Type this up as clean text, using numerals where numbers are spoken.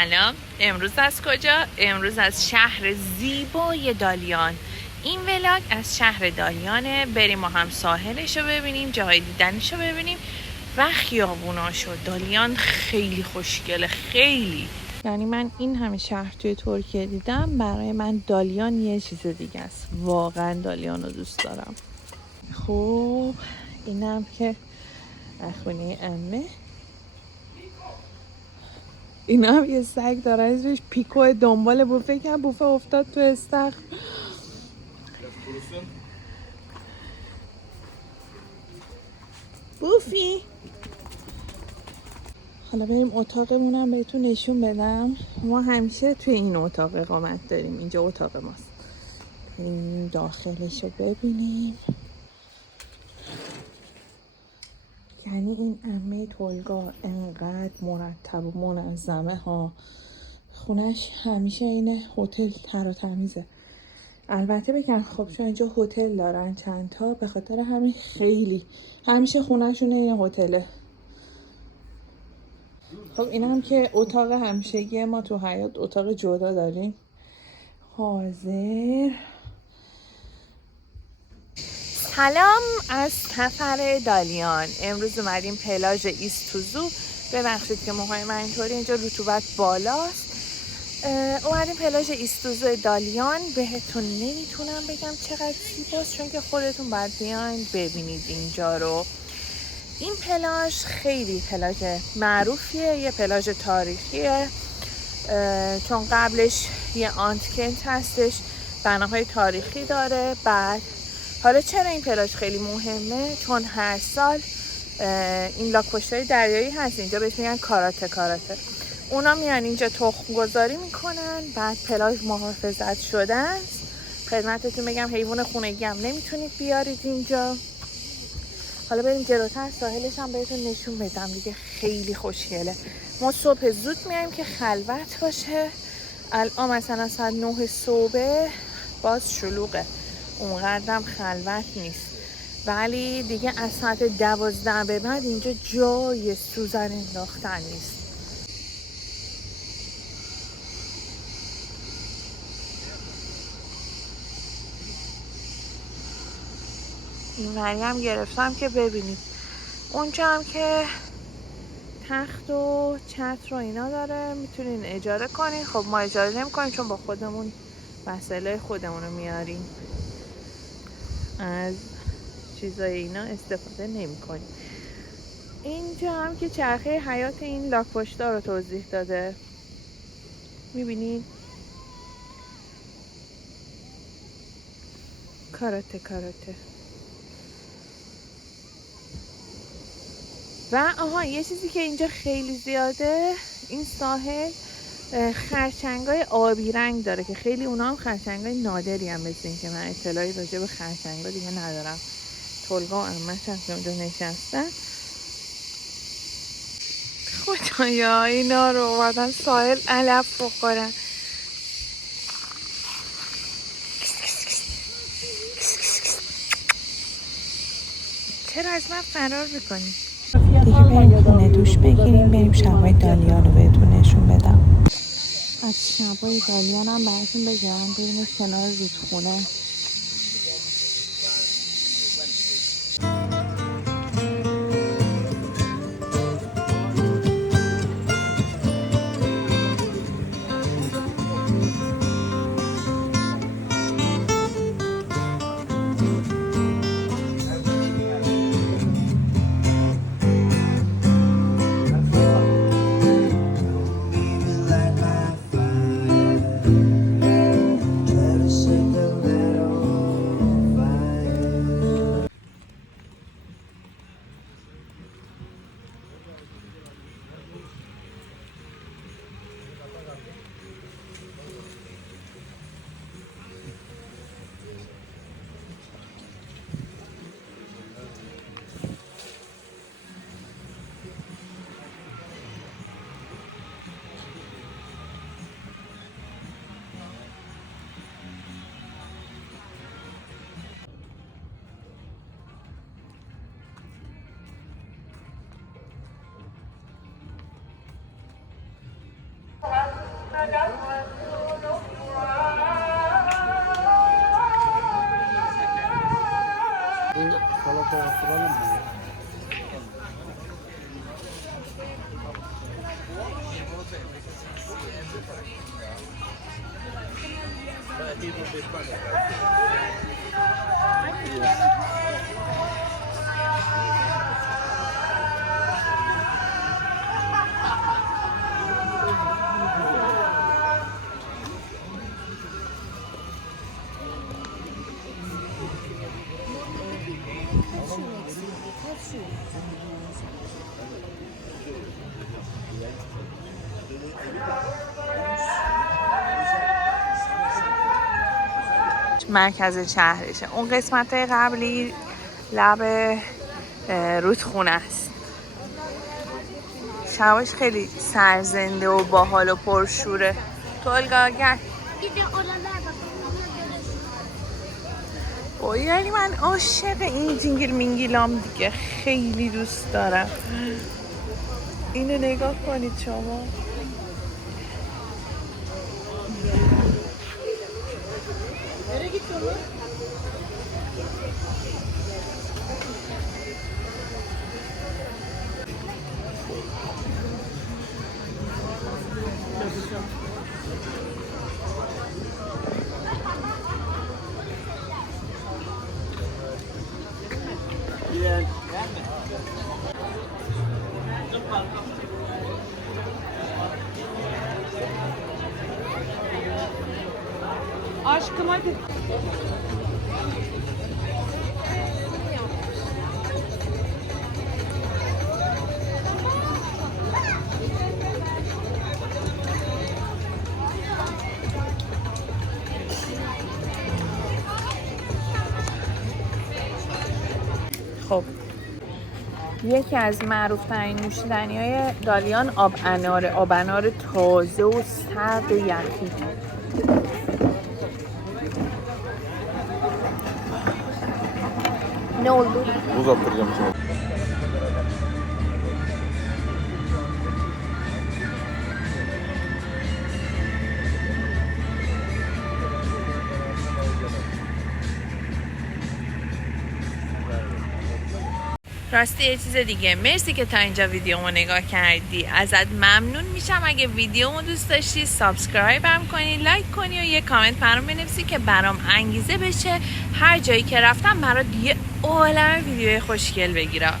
سلام. امروز از کجا؟ امروز از شهر زیبای دالیان. این ولاگ از شهر دالیانه. بریم ما هم ساحلشو ببینیم، جاهای دیدنشو ببینیم و خیابوناشو. دالیان خیلی خوشگله، خیلی. یعنی من این همه شهر توی ترکیه دیدم، برای من دالیان یه چیز دیگه است. واقعا دالیان رو دوست دارم. خب اینم که خونه عمه. اینا هم یه سگ داره، ازش پیکو دنبال بوفه کرد، بوفه افتاد تو استخر. بوفی. حالا بریم اتاقمونم بهتون نشون بدم. ما همیشه توی این اتاق اقامت داریم، اینجا اتاق ماست. بریم داخلش رو ببینیم. یعنی این عمه تولگا انقدر مرتب و منظمه ها. خونش همیشه این هتل تر و تمیزه. البته بگم خب چون اینجا هتل دارن چند تا، به خاطر همین خیلی همیشه خونهشون این هتله. خب این هم که اتاق همیشگی ما تو حیاط، اتاق جدا داریم. حاضر. سلام از سفر دالیان. امروز اومدیم پلاژ ایستوزو. ببخشید که موهای من اینطوری، اینجا رطوبت بالاست. اومدیم پلاژ ایستوزو دالیان. بهتون نمیتونم بگم چقدر زیباست، چون که خودتون باید بیاین ببینید اینجا رو. این پلاژ خیلی پلاژ معروفیه، یه پلاژ تاریخیه، چون قبلش یه آنتکنت هستش، بناهای تاریخی داره. بعد حالا چرا این پلاژ خیلی مهمه؟ چون هر سال این لاک‌پشت‌های دریایی هست اینجا، بهش میگن کاراته. اونا میان اینجا تخم گذاری میکنن، بعد پلاژ محافظت شده است. خدمتتون بگم حیوان خونگی هم نمیتونید بیارید اینجا. حالا بریم جلوتر، ساحلش هم بهتون نشون بدم دیگه. خیلی خوشگله. ما صبح زود میایم که خلوت باشه. الان مثلا ساعت 9 صبح باز شلوغه، اونقدرم خلوت نیست، ولی دیگه از ساعت 12 به بعد اینجا جای سوزن انداختن نیست. این وری هم گرفتم که ببینید. اونجا هم که تخت و چتر و اینا داره، میتونین اجاره کنین. خب ما اجاره نمی کنیم چون با خودمون وسایل خودمون رو میاریم، از چیزای اینا استفاده نمی کنیم. اینجا هم که چرخه حیات این لاک‌پشت‌ها رو توضیح داده، میبینید. کاراته. و یه چیزی که اینجا خیلی زیاده، این ساحل خرچنگای آبی رنگ داره که خیلی اونا هم خرچنگای نادری هم، مثل این که من اطلاعی راجع به خرچنگا دیگه ندارم. تولگا و عمه‌ش هم که اونجا نشستن. خدایا اینا رو اومدن ساحل علف بخورن. چرا از من فرار میکنی؟ دیگه بریم خونه دوش بگیریم، بریم شبای دالیان رو بهتون نشون بدم. از شبای دالیان هم براتون بگم. ببینید کنار رودخونه. مرکز شهرشه. اون قسمت قبلی لب رودخونه است. شباش خیلی سرزنده و باحال و پرشوره. تولگاگر یعنی من عاشق این جینگل مینگیلام دیگه، خیلی دوست دارم. اینو نگاه کنید شما. Aşkım hadi. خب یکی از معروف ترین نوشیدنی های دالیان آب انار تازه و سرد و یخی. Ne oldu? Buz attıracağım sana. راستی یه چیز دیگه، مرسی که تا اینجا ویدیومو نگاه کردی. ازت ممنون میشم اگه ویدیومو دوست داشتی سابسکرایبم کنی، لایک کنی و یه کامنت برام بنویسی که برام انگیزه بشه هر جایی که رفتم برات یه عالمه ویدیوی خوشگل بگیرم.